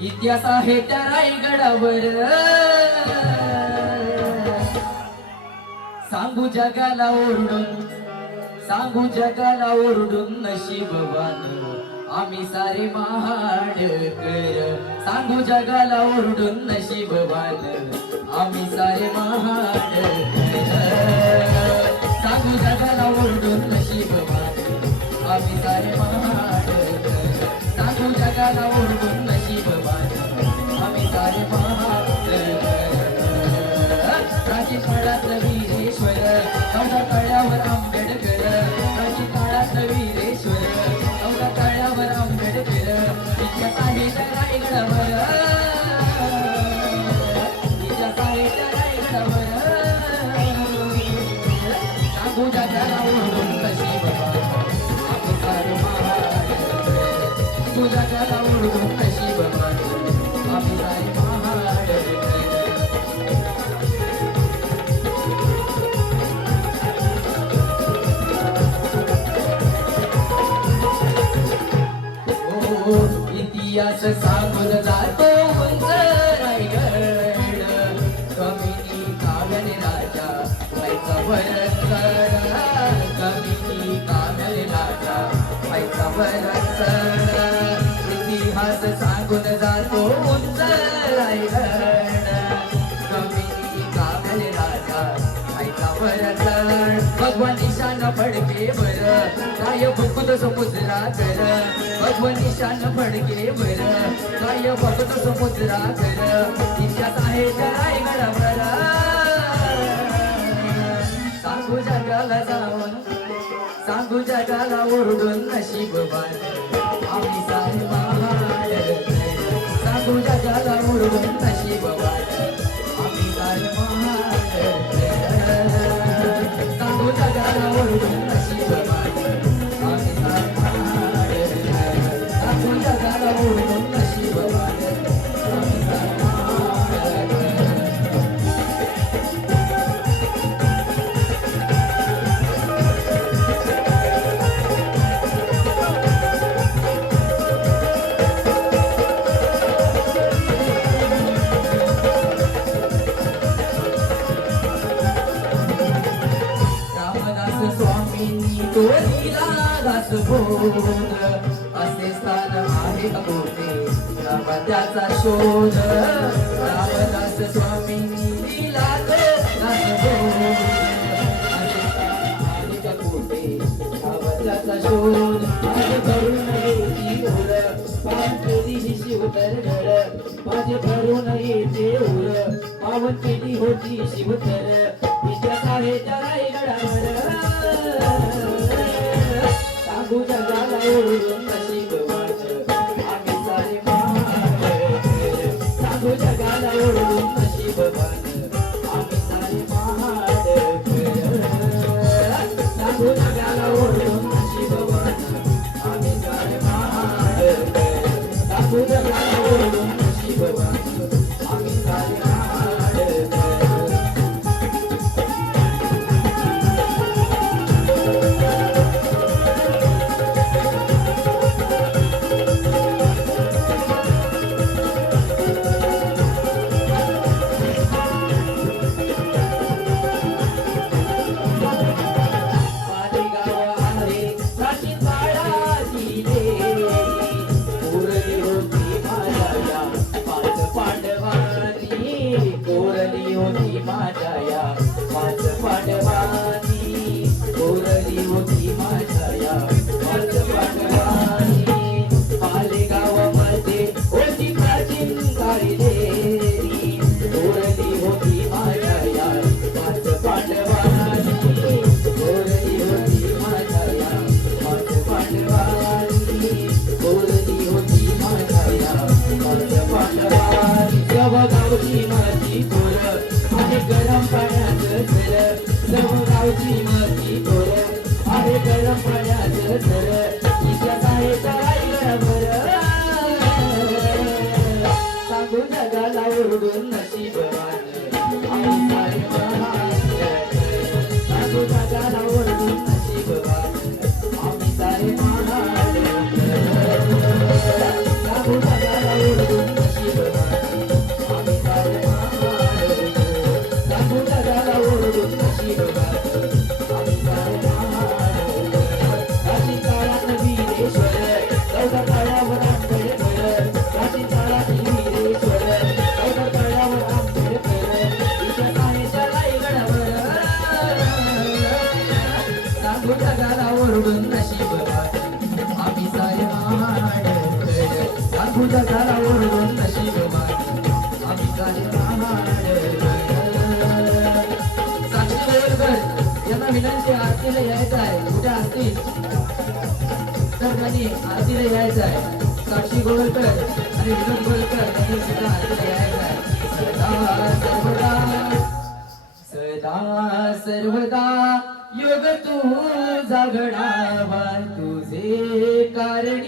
इतिहास आहे त्या रायगडावर, सांगू जगाला ओरडून, सांगू जगाला ओरडून नशीबवान आम्ही सारे महाडकर, सांगू जगाला ओरडून नशीबवान आम्ही सारे महाडकर, सांगू जगाला ओरडून नशीबवान आम्ही सारे महाडकर, सांगू जगाला ओरडून नशीबवान आम्ही सारे महाडकर. प्राचीन काळातलं वीरेश्वर चौदा तळ्यावर आंबेडकर, प्राचीन काळातलं वीरेश्वर चौदा तळ्यावर आंबेडकर, इतिहास आहे त्या रायगडावर, इतिहास आहे त्या रायगडावर, सांगू जगाला ओरडून नशीबवान आम्ही सारे महाडकर, सांगू जगाला ओरडून नशीबवान आम्ही सारे महाडकर. इतिहास सांगून जातो उंच रायगड, कमीनी काव्याने राजा व्हायचा वरचढ, कमीनी काव्याने राजा व्हायचा वरचढ, इतिहास सांगून जातो उंच रायगड, कमीनी काव्याने राजा व्हायचा वरचढ, भगवान निशान फडके बर काय भूत समुद्रा कर, भगवान निशान फडके बर काय भूत समुद्रा कर, इतिहास आहे त्या रायगडावर, सांगू जगाला जाऊन, सांगू जगाला ओरडून नशीबवान आम्ही सारे महाडकर, सांगू जगाला ओरडून नशीबवान आम्ही सारे महाडकर, सांगू जगाला ओरडून नशीबवान आम्ही सारे महाडकर, सांगू जगाला ओरडून नशीबवान आम्ही सारे महाडकर. रामदास स्वामींनी तोडीला दास बोध, असे स्थान आहे कोठे त्याचा शोध, रामदास स्वामींनी दिला तो दास बोध, असे स्थान आहे कोठे त्याचा शोध, माझे भरून येते ओर पावन केली ही शिवतर घर, माझे भरून येते ओर पावन केली होती शिवतर, इतिहास आहे त्या रायगडावर, सांगू जगाला ओरडून नशीबवान आम्ही सारे महाडकर, सांगू जगाला ओरडून नशीबवान आम्ही सारे महाडकर, सांगू जगाला ओरडून नशीबवान आम्ही सारे महाडकर, सांगू जगाला ओरडून नशीबवान आम्ही सारे महाडकर. प्राचीन काळाची देवी उरली होती माझ्या आंबेडकर प्राचीन काळातील वीरेश्वर अवघ्या तळ्यावर आंबेडकर विचार आहे त्या रायगडावर सांगू जगाला ओरडून नशीब आम्ही सारे आंबेडकर सांगू जगाला ओरडून नशीब आम्ही सारे आंबेडकर साक्षी गोलकर यांना विनंती आरतीला यायचं आहे कुठे असतील तर त्यांनी आरतीला यायचं आहे साक्षी गोलकर आणि विनोद गोलकर यांनी सुद्धा आरतीला यायचं आहे सदा सर्वदा योग तू जागणावा तुझे कारणी